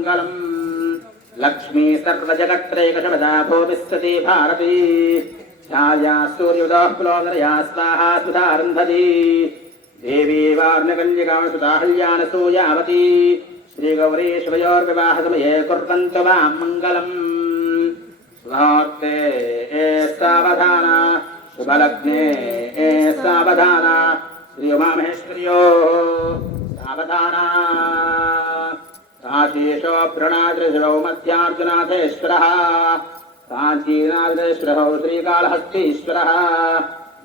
मङ्गलम् लक्ष्मी सर्वजगत्त्रैकशपदा भूमिस्सती भारती छाया सूर्योदः पुलोदरया स्वाहा सुधारन्धती देवी वार्णकन्यकामसुताहल्यानसूयावती श्रीगौरी शिवयोर्विवाहसमये कुर्वन्तु मां मङ्गलम् स्वार्थे सावधान शुभलग्ने सावधान श्री उमामहेश्वर्योः सावधान काशीशो प्रणाद्रिशिवौ मध्यार्जुनाथेश्वरः काञ्चीनाथेश्वरौ श्रीकालहस्तीश्वरः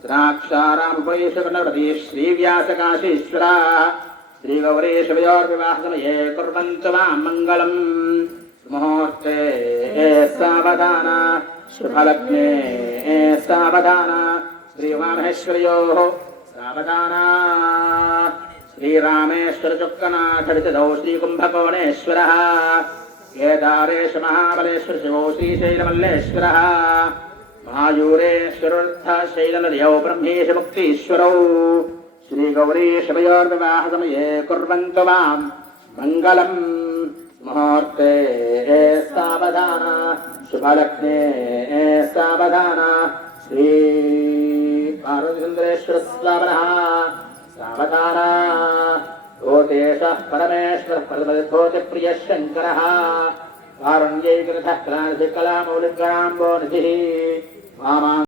द्राक्षारामपुरीशकर्णपति श्रीव्यासकाशीश्वरः श्रीगौरी शिवयोर्विवाहसमये कुर्वन्तु मां मङ्गलम् मुहूर्ते सावधान शुभलग्ने सावधान श्री उमामहेश्वर्योः सावधान श्रीरामेश्वरचुक्कनाथवितधौ श्रीकुम्भकोणेश्वरः केदारेश महाबलेश्वर शिवो श्रीशैलमल्लेश्वरः महायूरेश्वरशैलनदयौ ब्रह्मेश मुक्तीश्वरौ श्रीगौरी शिवयोर्विवाहसमये कुर्वन्तु मां मङ्गलम् मुहूर्ते सावधान शुभलग्ने सावधान श्री पार्वतीसुन्दरेश्वर स्वामिनः सावधान भूतेशः परमेश्वरः परमभूतिप्रियः शङ्करः कारुण्यैकरथः क्रान्तिकलामौलिकाम्बोनिधिः